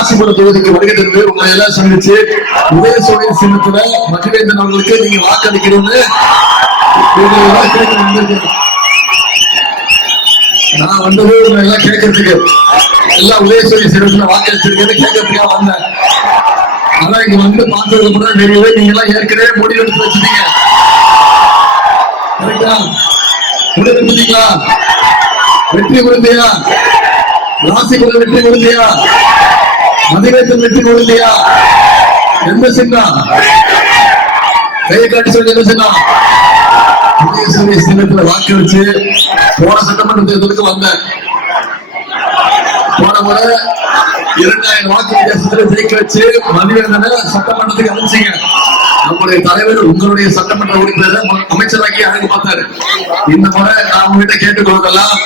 ராசிபுரம் தொகுதிக்கு வருகை தந்து உங்களை எல்லாம் சந்திச்சு உதயசூரிய சின்னத்துல மதிவேந்தன் அவர்களுக்கு நீங்க வாக்களிக்கணும்னு நான் வந்தது உங்களை எல்லாம் கேட்கறதுக்கு, எல்லாம் உதயசூரிய சின்னத்துல வாக்களிச்சிருக்கேன்னு கேட்கறதுக்காக வந்தேன். ஆனா இங்க வந்து பார்த்ததுக்கு கூட தெரியவே நீங்க எல்லாம் ஏற்கனவே முடிவெடுத்து வச்சுட்டீங்க. முடிவெடுத்தீங்களா? வெற்றி கொடுத்தியா? ராசிபுரம் வெற்றி கொடுத்தியா? மதிவேந்தன் வெற்றி கொடுத்தியா? எந்த சின்னம் கையை காட்டி சொல்லி என்ன சின்னம்? உதயசூரிய சின்னத்துல வாக்களிச்சு போன சட்டமன்ற தேர்தலுக்கு வந்தேன். போன முறை 2000 வாக்கு வித்தியாசத்துல ஜெயிக்க வச்சு மதிவேந்தனை சட்டமன்றத்துக்கு அனுப்பிச்சீங்க. நம்முடைய தலைவர் உங்களுடைய சட்டமன்ற உறுப்பினர் அமைச்சராக்கி அழகு பார்த்தாரு. இந்த முறை நான் உங்ககிட்ட கேட்டுக்கொள்வதெல்லாம்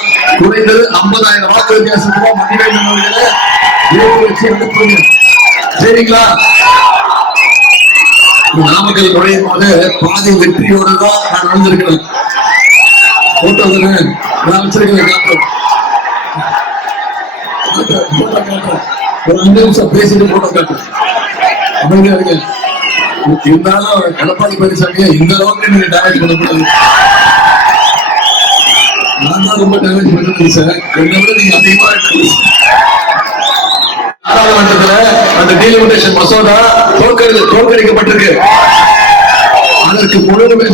குறைந்தது 50,000 வாக்கு வித்தியாசத்துல மதிவேந்தன் அவர்களை வச்சு அனுப்புங்க. சரிங்களா? நாமக்கல் நுழையும் போது பாதி வெற்றியோடு தான் நான் நடந்திருக்கிறேன். போட்டோ நான் வச்சிருக்கிறேன். ஒரு 5 நிமிஷம் பேசிட்டு போட்டோ காட்டு. அமைதியா இருக்கு. இருந்தாலும் எடப்பாடி பழனிசாமியை இந்த அளவுக்கு நீங்க டேமேஜ் பண்ணக்கூடாது. நான் தான் ரொம்ப டேமேஜ் பண்ணது சார். என்னை விட நீங்க அதிகமா நாடாளுமன்றத்துல அந்த டீலிமிட்டேஷன் மசோதா தோற்கடிக்கப்பட்டிருக்கு. அதற்கு முழுவதுமே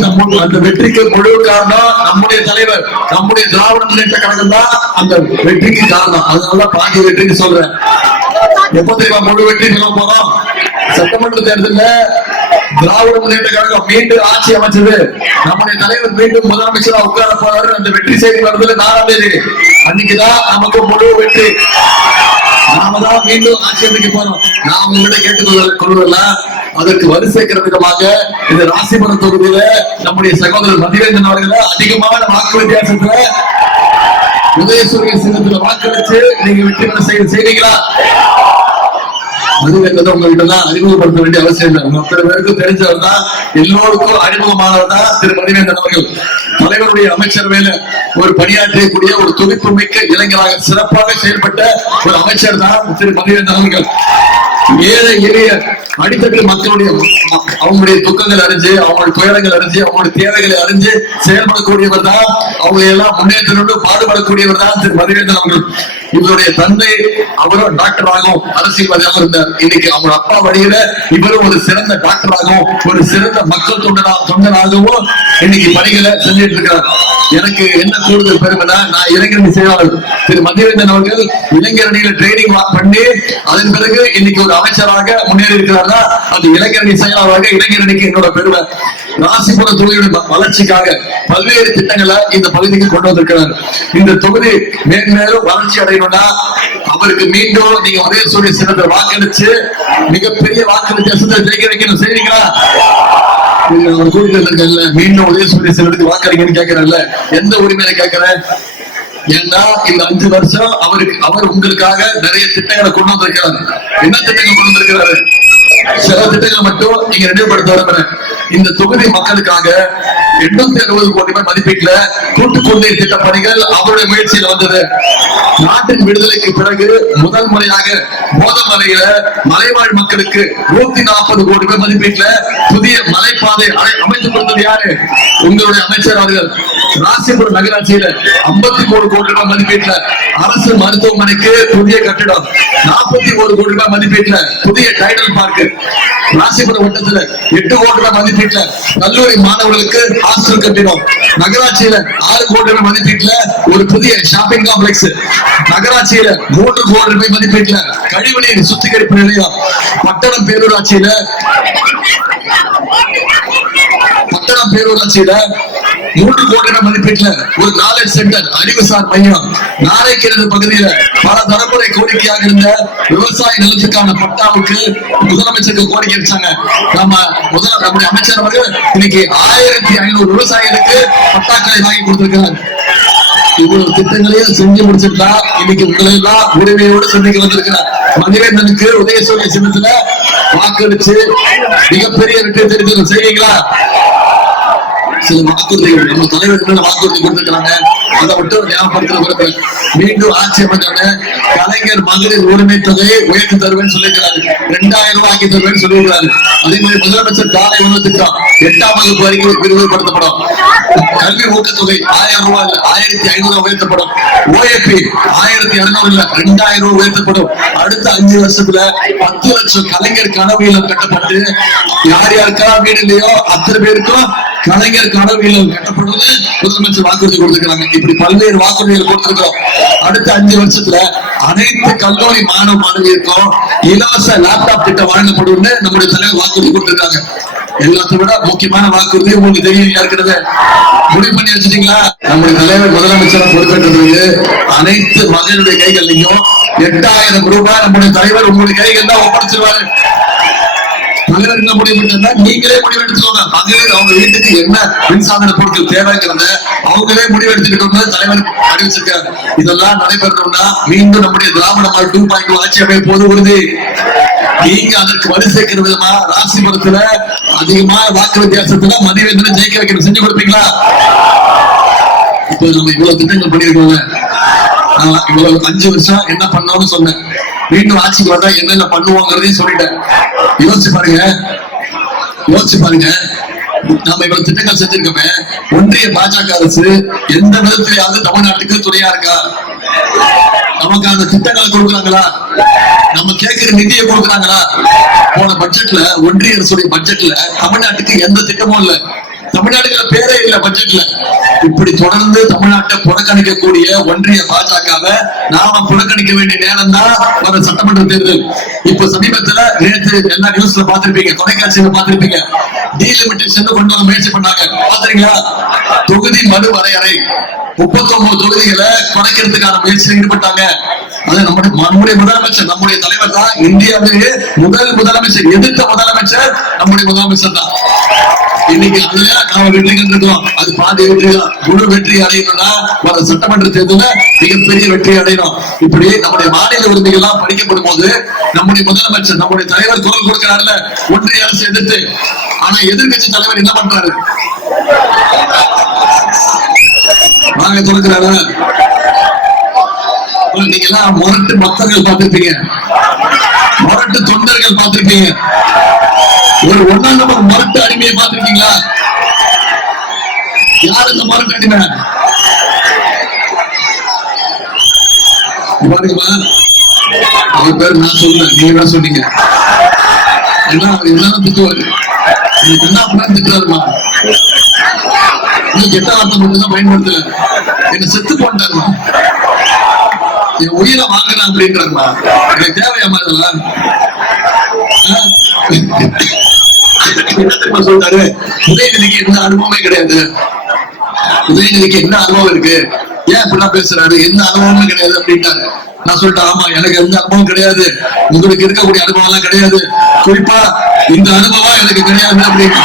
அந்த வெற்றிக்கு முழு காரணம் நம்முடைய தலைவர், நம்முடைய திராவிட முன்னேற்ற கழகம் தான் அந்த வெற்றிக்கு காரணம். அதனாலதான் பாதி வெற்றின்னு சொல்றேன். எப்ப தெரியுமா முழு வெற்றி சொல்ல போறோம்? சட்டமன்ற தேர்தலில் திராவிட முன்னேற்ற கழகம் மீண்டும் ஆட்சி அமைச்சது, நம்முடைய தலைவர் மீண்டும் முதலமைச்சரா உட்கார போறாரு. அந்த வெற்றி செய்தி வருதுல 4ஆம் தேதி அன்னைக்குதான் நமக்கு முழு வெற்றி. நாம தான் மீண்டும் ஆட்சி அமைக்க போறோம். நான் உங்ககிட்ட கேட்டுக்கொள்வதெல்லாம் அதற்கு வலு சேர்க்கிற விதமாக இந்த ராசிபுரம் தொகுதியில நம்முடைய சகோதரர் மதிவேந்தன் அவர்களை அதிகமான வாக்கு வித்தியாசத்துல உதயசூரிய சின்னத்துல வாக்களிச்சு நீங்க வெற்றி பெற செய்வீங்களா? மதிவேந்தன் உங்ககிட்ட தான் அறிமுகப்படுத்த வேண்டிய அவசியம் இல்லை. மொத்த பேருக்கு தெரிஞ்சவர் தான், எல்லோருக்கும் அறிமுகமானவர் தான் திரு மதிவேந்தன் அவர்கள். தலைவருடைய அமைச்சரவையில ஒரு பணியாற்றக்கூடிய ஒரு துடிப்பு மிக்க இளைஞராக சிறப்பாக செயல்பட்ட ஒரு அமைச்சர் தான் திரு மதிவேந்தன் அவர்கள். ஏழை எளிய அடித்தட்டு மக்களுடைய அவங்களுடைய துக்கங்கள் அறிஞ்சு, அவங்களுடைய துயரங்கள் அறிஞ்சு, அவங்களுடைய தேவைகளை அறிஞ்சு செயல்படக்கூடியவர் தான். அவங்க எல்லாம் முன்னேற்றத்தோடு பாடுபடக்கூடியவர் தான் திரு மதிவேந்தன் அவர்கள். இவருடைய தந்தை அவரும் டாக்டராகவும் அரசியல்வாதியாக இருந்தார். இன்னைக்கு அவங்க அப்பா வழியில இவரும் ஒரு சிறந்த டாக்டராகவும் ஒரு சிறந்த மக்கள் தொண்டராகவும் இன்னைக்கு பணிகளை செஞ்சிட்டு இருக்கிறார். எனக்கு என்ன கூடுதல் பெருமைனா, நான் இளைஞரணி செயலாளர் திரு மதிவேந்தன் அவர்கள் இளைஞரணியில ட்ரைனிங் பண்ணி அதன் பிறகு இன்னைக்கு ஒரு அமைச்சராக முன்னேறி இருக்கிறார்னா அது இளைஞரணி செயலாளராக இளைஞரணிக்கு என்னோட பெருமை. ராசிபுரம் தொகுதியுடைய வளர்ச்சிக்காக பல்வேறு திட்டங்களை இந்த பகுதிக்கு கொண்டு வந்திருக்கிறார். இந்த தொகுதி மேன்மேலும் வளர்ச்சி அடையணும்னா அவருக்கு மீண்டும் நீங்க உதயசூரிய சின்னத்தை வாக்களிச்சு மிகப்பெரிய வாக்கு வித்தியாசத்தை ஜெயிக்க வைக்கணும். சரிங்களா? அவர் கூட்டிட்டு இருக்கல மீண்டும் உதயசூரிய சின்னத்துக்கு வாக்களிக்கணும்னு கேட்கிறேன்ல, எந்த உரிமையில கேட்கிறேன்? ஏன்னா இந்த 5 வருஷம் அவர் உங்களுக்காக நிறைய திட்டங்களை கொண்டு வந்திருக்கிறார். என்ன திட்டங்கள் கொண்டு வந்திருக்கிறாரு? சில திட்டங்களை மட்டும் நீங்க நினைவுபடுத்த விரும்புறேன். இந்த தொகுதி மக்களுக்காக 860 கோடி ரூபாய் மதிப்பீட்டுல கூட்டு குடிநீர் திட்ட பணிகள் அவருடைய முயற்சியில் வந்தது. நாட்டின் விடுதலைக்கு பிறகு முதல் முறையாக போதமலையில மலைவாழ் மக்களுக்கு 140 கோடி ரூபாய் மதிப்பீட்டுல புதிய மலைப்பாதை அமைத்துக் கொடுத்தது யாரு? உங்களுடைய அமைச்சர் அவர்கள். ராசிபுரம் நகராட்சியில 53 கோடி ரூபாய் மதிப்பீட்டுல அரசு மருத்துவமனைக்கு புதிய கட்டிடம், 41 கோடி ரூபாய் மதிப்பீட்டுல புதிய டைடல் பார்க். ராசிபுரம் வட்டத்துல 8 கோடி ரூபாய் மதிப்பீட்டுல கல்லூரி மாணவர்களுக்கு ஹாஸ்டல் கட்டிடம். நகராட்சியில 6 கோடி ரூபாய் மதிப்பீட்டுல ஒரு புதிய ஷாப்பிங் காம்ப்ளெக்ஸ். நகராட்சியில 3 கோடி ரூபாய் மதிப்பீட்டுல கழிவுநீர் சுத்திகரிப்பு நிலையம். பட்டணம் பேரூராட்சியில 3 கோடி ரூபாய் மதிப்பீட்டுல ஒரு நாலேஜ் சென்டர், அறிவுசார் மையம். நாரைக்கிணறு பகுதியில பல தலைமுறை கோரிக்கையாக இருந்த விவசாய நிலத்துக்கான பட்டாவுக்கு முதலமைச்சருக்கு கோரிக்கை வச்சாங்க. நம்முடைய அமைச்சர் அவர்கள் இன்னைக்கு 1500 விவசாயிகளுக்கு பட்டாக்களை வாங்கி கொடுத்திருக்கிறார். இவ்வளவு திட்டங்களையும் செஞ்சு முடிச்சிருக்கா இன்னைக்கு உங்களை எல்லாம் உரிமையோடு சந்திக்க வந்திருக்கிறார். மதிவேந்தனுக்கு உதயசூரிய சின்னத்துல வாக்களிச்சு மிகப்பெரிய வெற்றி தெரிவித்து செய்வீங்களா? சில வாக்குறுதிகள் நம்ம தலைவர் வாக்குறுதி கொடுத்திருக்கிறாங்க. அதை மட்டும் ஞாபகப்படுத்த மீண்டும் ஆட்சி அமைச்சோட கலைஞர் மகளிர் உரிமை தொகையை உயர்த்தி தருவேன்னு சொல்லியிருக்கிறாரு. 2000 ரூபாய் ஆக்கி தருவேன்னு சொல்லியிருக்கிறாரு. அதே மாதிரி முதலமைச்சர் காலை உணவு திட்டம் 8ஆம் வகுப்பு வரைக்கும் விரிவுபடுத்தப்படும். கல்வி ஊக்கத்தொகை 1000 ரூபாய் 1500 உயர்த்தப்படும். ஓஏபி 1200 இல்ல 2000 ரூபாய் உயர்த்தப்படும். அடுத்த 5 வருஷத்துல 10 லட்சம் கலைஞர் கனவு இல்லம் கட்டப்பட்டு யார் யாருக்கெல்லாம் வீடு இல்லையோ அத்தனை பேருக்கும் கலைஞர் கனவு இல்லம் கட்டப்படுவது முதலமைச்சர் வாக்குறுதி கொடுத்திருக்கிறாங்க. இப்படி பல்வேறு வாக்குறுதிகள் கொடுத்திருக்கிறோம். அடுத்த 5 வருஷத்துல அனைத்து கல்லூரி மாணவ மாணவியருக்கும் இலவச லேப்டாப் திட்டம் வழங்கப்படும் நம்முடைய தலைவர் வாக்குறுதி கொடுத்திருக்காங்க. எல்லாத்தை விட முக்கியமான வாக்குறுதி உங்களுக்கு தெரியும் இருக்கிறது. முடிவு பண்ணி வச்சுட்டீங்களா? நம்முடைய தலைவர் முதலமைச்சர் பொறுப்பேற்றது அனைத்து மகளிருடைய கைகள்லையும் 8000 ரூபாய் நம்முடைய தலைவர் உங்களுடைய கைகள் தான் ஒப்படைச்சிருவாரு. தலைவர் என்ன முடிவு பண்ணா நீங்களே முடிவு எடுத்துக்கோங்க. மகளிர் அவங்க வீட்டுக்கு என்ன மின்சாதன பொருட்கள் தேவைங்கிறத அவங்களே முடிவு எடுத்துக்கிட்டோம்னு தலைவர் அறிவிச்சிருக்காரு. இதெல்லாம் நடைபெறணும்னா மீண்டும் நம்முடைய திராவிட மாடல் 2.0 ஆட்சி அமைய போது உறுதி. நீங்க அதற்கு வலு சேர்க்கிற விதமா ராசிபுரத்துல அதிகமான வாக்கு வித்தியாசத்துல மதிவேந்தனை ஜெயிக்க வைக்கணும். செஞ்சு கொடுப்பீங்களா? இப்ப நம்ம இவ்வளவு திட்டங்கள் பண்ணிருக்கோங்க. இவ்வளவு 5 வருஷம் என்ன பண்ணோம்னு சொன்னேன். மீண்டும் ஆட்சிக்கு வந்தா என்னென்ன பண்ணுவோங்கிறதையும் சொல்லிட்டேன். யோசிச்சு பாருங்க. நாம இவ்வளவு திட்டங்கள் செஞ்சிருக்கோமே. ஒன்றிய பாஜக அரசு எந்த விதத்திலேயாவது தமிழ்நாட்டுக்கு துணையா இருக்கா? நமக்கு அந்த திட்டங்களை கொடுக்குறாங்களா? நம்ம கேட்கிற நிதியை கொடுக்குறாங்களா? போன பட்ஜெட்ல ஒன்றிய அரசுடைய பட்ஜெட்ல தமிழ்நாட்டுக்கு எந்த திட்டமும் இல்ல. தமிழ்நாடுல பேரே இல்ல பட்ஜெட்ல. இப்படி தொடர்ந்து தமிழ்நாட்டை புறக்கணிக்கக்கூடிய ஒன்றிய பாஜகவை நாம புறக்கணிக்க வேண்டிய நேரம் தான் வர சட்டமன்ற தேர்தல். இப்ப சமீபத்துல நேற்று எல்லா நியூஸ்ல பாத்திருப்பீங்க, தொலைக்காட்சியில பாத்திருப்பீங்க. டீலிமிட்டேஷன் கொண்டு வர முயற்சி பண்ணாங்க. பாத்தீங்களா? தொகுதி மறு வரையறை 39 தொகுதிகளை குறைக்கிறதுக்கான முயற்சியில் ஈடுபட்டாங்க. அது நம்முடைய முதலமைச்சர், நம்முடைய தலைவர் தான் இந்தியாவிலேயே முதல் முதலமைச்சர், எதிர்த்த முதலமைச்சர் நம்முடைய முதலமைச்சர் தான். இன்னைக்கு அதுல நாம வெற்றி கண்டிருக்கோம். அது பாதி வெற்றி தான். முழு வெற்றி அடையணும்னா வர சட்டமன்ற தேர்தல மிகப்பெரிய வெற்றி அடையணும். இப்படி நம்முடைய மாநில உரிமைகள் எல்லாம் படிக்கப்படும் போது நம்முடைய முதலமைச்சர், நம்முடைய தலைவர் குரல் கொடுக்கிறாருல ஒன்றிய அரசு எதிர்த்து. ஆனா எதிர்கட்சி தலைவர் என்ன பண்றாரு? வாங்க திறக்கிறாரு. நீங்க எல்லாம் முரட்டு பக்தர்கள் பார்த்திருப்பீங்க, முரட்டு தொண்டர்கள் பார்த்திருப்பீங்க. ஒரு 1ஆம் நம்பர் முரட்டு அடிமையை பார்த்திருக்கீங்களா? யார் இந்த முரட்டு அடிமை? பாருங்களா, அவர் பேர் நான் சொல்ல, நீங்க தான் சொன்னீங்க. ஏன்னா அவர் என்னதான் திட்டுவாரு, என்ன பண்ணா திட்டுறாருமா, கெட்ட வார்த்தை மட்டும் தான் பயன்படுத்தல. என்ன செத்து போட்டாருமா, என் உயிரை வாங்கினா அப்படின்றாருமா. எனக்கு தேவையாமா இதெல்லாம்? என்ன தெரியுமா சொல்றாரு? உதயநிதிக்கு என்ன அனுபவமே கிடையாது. உதயநிதிக்கு என்ன அனுபவம் இருக்கு? ஏன் இப்படிலாம் பேசுறாரு? என்ன அனுபவமே கிடையாது அப்படின்ட்டாரு. நான் சொல்லிட்டேன், ஆமா எனக்கு எந்த அனுபவம் கிடையாது, உங்களுக்கு இருக்கக்கூடிய அனுபவம் எல்லாம் கிடையாது, குறிப்பா இந்த அனுபவம் எனக்கு கிடையாது அப்படின்னு.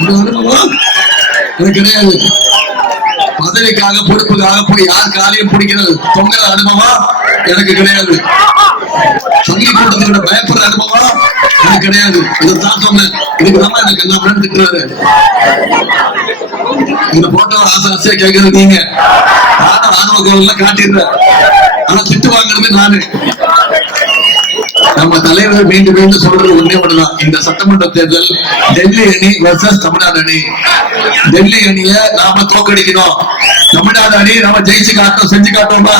இந்த அனுபவம் எனக்கு கிடையாது. பதவிக்காக பொறுப்புக்காக போய் யார் காலையும் பிடிக்கிறது தொங்குற அனுபவம் எனக்கு கிடையாது. சொல்லி கொடுத்தத பயப்படுற அனுபவம் எனக்கு கிடையாது. இதைத்தான் சொன்னேன். இதுக்குதான் எனக்கு என்ன பண்ணு திட்டுறாரு. இந்த போட்டோ ஆசை ஆசையா கேட்கறது நீங்க, நானும் ஆணவ கோவில் காட்டிடுறேன். ஆனா திட்டு வாங்குறது நானு. நம்ம தலைவர் மீண்டும் மீண்டும் சொல்றது ஒன்னே ஒண்ணுதான், இந்த சட்டமன்ற தேர்தல் டெல்லி அணி வெர்சஸ் தமிழ்நாடு அணி. டெல்லி அணிய நாம தோக்கடிக்கணும், தமிழ்நாடு அணி நாம ஜெயிச்சு காட்டணும். செஞ்சு காட்டோமா?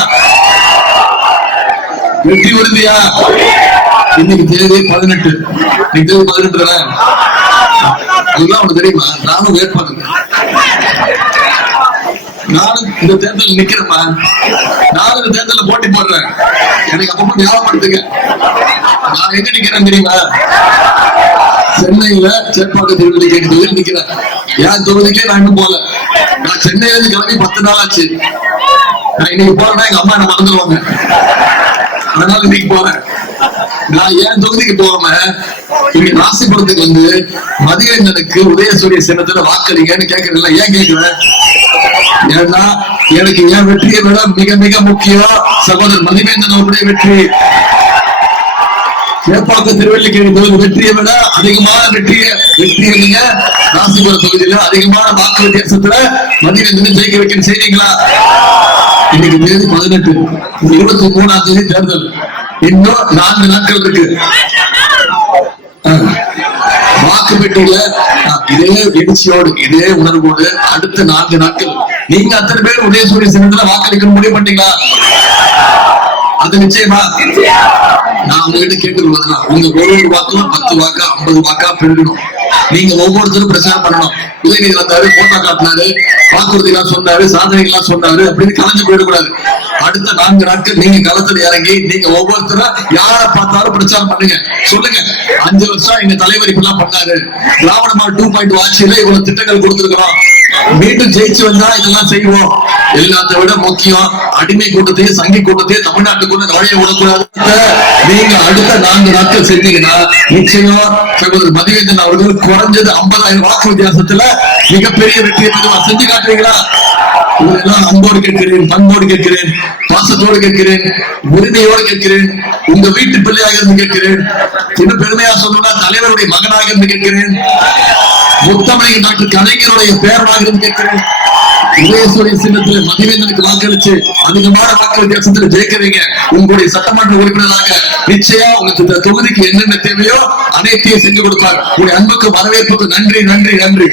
வெற்றி உறுதியா? இன்னைக்கு தேதி 18. இன்னைக்கு தேதி 18 தானே? அதெல்லாம் உனக்கு தெரியுமா? நானும் வேட்பாளர், நானும் இந்த தேர்தல் நிக்கிறேன், நானும் இந்த தேர்தல போட்டி போடுறேன். எனக்கு அப்பப்போ ஞாபகப்படுத்துங்க, நான் எங்க நிக்கிறேன் தெரியுமா? சென்னையில சேப்பாக்க திருவள்ளுவர் தொகுதியில் நிக்கிறேன். என் தொகுதிக்கே நான் இன்னும் போல. நான் சென்னையில இருந்து கிளம்பி 10 நாள் ஆச்சு. நான் இன்னைக்கு போறேன்னா எங்க அம்மா என்ன மறந்துடுவாங்க, அதனால இன்னைக்கு போறேன். நான் என் தொகுதிக்கு போகாம இங்க ராசிபுரத்துக்கு வந்து மதிவேந்தனுக்கு உதயசூரிய சின்னத்துல வாக்களிங்கன்னு கேட்கறதில்ல. ஏன் கேட்கிறேன்? ஏன்னா எனக்கு என் வெற்றியை விட மிக மிக முக்கியம் சகோதரர் மதிவேந்தன் அவருடைய வெற்றி. சேப்பாக்கம் திருவல்லிக்கேணி தொகுதி வெற்றியை விட அதிகமான வெற்றியை நீங்க ராசிபுரம் தொகுதியில அதிகமான வாக்கு வித்தியாசத்துல மதிவேந்தனை ஜெயிக்க வைக்க செய்தீங்களா? இன்னைக்கு தேதி 18, 23ஆம் தேதி தேர்தல், இன்னும் 4 நாட்கள் இருக்கு. வாக்கு பெட்டியில இதே எழுச்சியோடு இதே உணர்வோடு அடுத்த 4 நாட்கள் நீங்க அத்தனை பேர் உதயசூரிய சின்னத்துல வாக்களிக்க முடிவு பண்ணீங்களா? அது நிச்சயமா நான் உங்ககிட்ட கேட்டுக்கொள்வதுனா உங்க ஒரு வாக்கும் 10 வாக்கா 50 வாக்கா பெருகணும். நீங்க ஒவ்வொருத்தரும் பிரச்சாரம் பண்ணணும். உதயநிதி வந்தாரு, போட்டோ காட்டினாரு, வாக்குறுதிகள் சொன்னாரு, சாதனைகள் சொன்னாரு அப்படின்னு கலைஞ்சு போயிடக்கூடாது. அடுத்த 4 நாட்கள் நீங்க களத்துல இறங்கி நீங்க ஒவ்வொருத்தரும் யாரை பார்த்தாலும் பிரச்சாரம் பண்ணுங்க. சொல்லுங்க, 5 வருஷம் எங்க தலைவர் இப்பெல்லாம் பண்ணாரு, திராவிட மாடல் 2.0 ஆட்சியில இவ்வளவு திட்டங்கள் கொடுத்திருக்கிறோம், மீண்டும் ஜெயிச்சு வந்தா இதெல்லாம் செய்வோம். எல்லாத்தை விட முக்கியம், அடிமை கூட்டத்தையும் சங்கி கூட்டத்தையும் தமிழ்நாட்டுக்குள்ள நுழைய விடக்கூடாது. நீங்க அடுத்த 4 நாட்கள் செஞ்சீங்கன்னா நிச்சயம் சகோதரர் மதிவேந்தன் அவர்கள் குறைஞ்சது 50,000 வாக்கு வித்தியாசத்துல மிகப்பெரிய வெற்றியை செஞ்சு காட்டுறீங்களா? இதெல்லாம் அன்போடு கேட்கிறேன், பண்போடு கேட்கிறேன், பாசத்தோடு கேட்கிறேன், உரிமையோடு கேட்கிறேன், உங்க வீட்டு பிள்ளையாக இருந்து கேட்கிறேன், இன்னும் பெருமையா சொல்லணும்னா தலைவருடைய மகனாக இருந்து கேட்கிறேன், முத்தமிழக டாக்டர் கலைஞருடைய பேரனாக இருந்து கேட்கிறேன். உதயசூரிய சின்னத்தில் மதிவேந்தனுக்கு வாக்களிச்சு அதிகமான வாக்கு வித்தியாசத்தில் ஜெயிக்கிறீங்க. உங்களுடைய சட்டமன்ற உறுப்பினராக நிச்சயம் உங்களுக்கு தொகுதிக்கு என்னென்ன தேவையோ அனைத்தையும் செஞ்சு கொடுப்பார். உங்களுடைய அன்புக்கு வரவேற்புக்கு நன்றி நன்றி நன்றி.